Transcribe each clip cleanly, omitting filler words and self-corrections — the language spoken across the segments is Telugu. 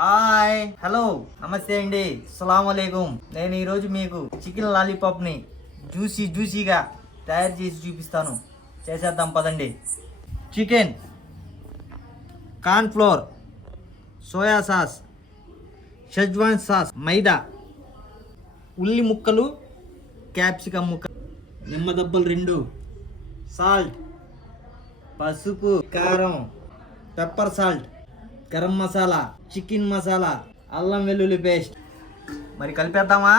హాయ్ హలో నమస్తే అండి, అస్సలాము అలైకుం. నేను ఈరోజు మీకు చికెన్ లాలీపాప్ని జ్యూసీగా తయారు చేసి చూపిస్తాను. చేసేద్దాం పదండి. Chicken, corn flour, soya sauce, schezwan sauce, మైదా, ఉల్లి ముక్కలు, క్యాప్సికమ్ ముక్క, నిమ్మదబ్బలు 2, సాల్ట్, పసుపు, కారం, pepper salt, garam masala, chicken masala, అల్లం వెల్లుల్లి పేస్ట్. మరి కలిపేద్దామా?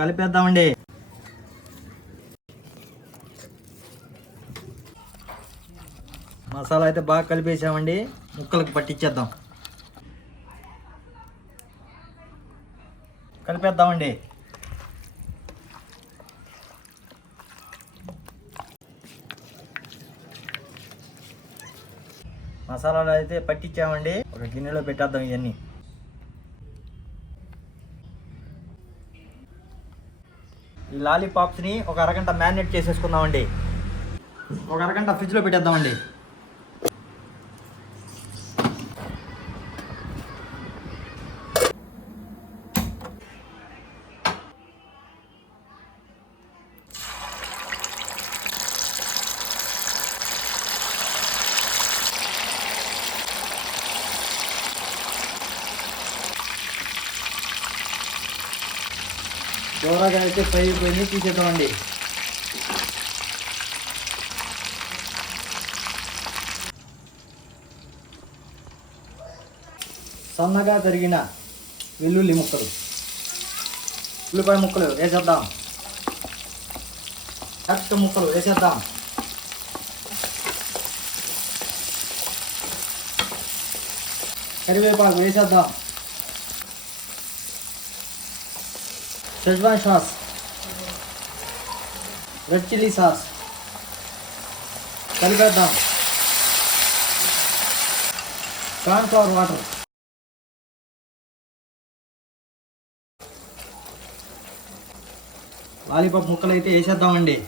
కలిపేద్దామండి. మసాలా అయితే బాగా కలిపేసామండి. ముక్కలకు పట్టించేద్దాం. కలిపేద్దామండి. మసాలాలు అయితే పట్టించామండి. ఒక గిన్నెలో పెట్టేద్దాం ఇవన్నీ. ఈ లాలీపాప్స్ని ఒక అరగంట మ్యారినేట్ చేసేసుకుందామండి. ఒక అరగంట ఫ్రిడ్జ్లో పెట్టేద్దామండి. దూరగా అయితే పైపోయింది, తీసేద్దామండి. సన్నగా తరిగిన వెల్లుల్లి ముక్కలు, ఉల్లిపాయ ముక్కలు వేసేద్దాం. క్యాప్సికమ్ ముక్కలు వేసేద్దాం. కరివేపాకు వేసేద్దాం. Schezwan sauce, red chilli sauce కలిపేద్దాం. కార్న్ ఫ్లవర్ వాటర్, లాలీపాప్ ముక్కలు అయితే వేసేద్దామండి.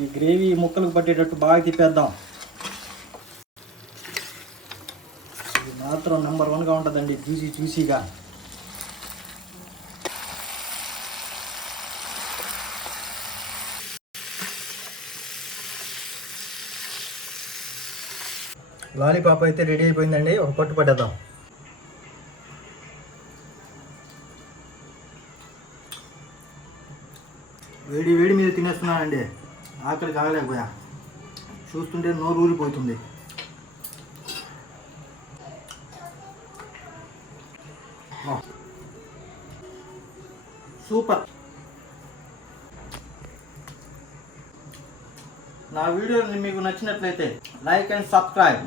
ఈ గ్రేవీ ముక్కలకు పట్టేటట్టు బాగా తిప్పేద్దాం. ఇది మాత్రం నెంబర్ 1గా ఉంటుందండి, జ్యూసీగా. లాలీపాప్ అయితే రెడీ అయిపోయిందండి. ఒక పట్టు పట్టేద్దాం. వేడి వేడి మీద తినేస్తున్నానండి. ఆకలి కాగలేకపోయా, చూస్తుంటే నోరు ఊరిపోతుంది. సూపర్. నా వీడియోని మీకు నచ్చినట్లయితే లైక్ అండ్ సబ్స్క్రైబ్.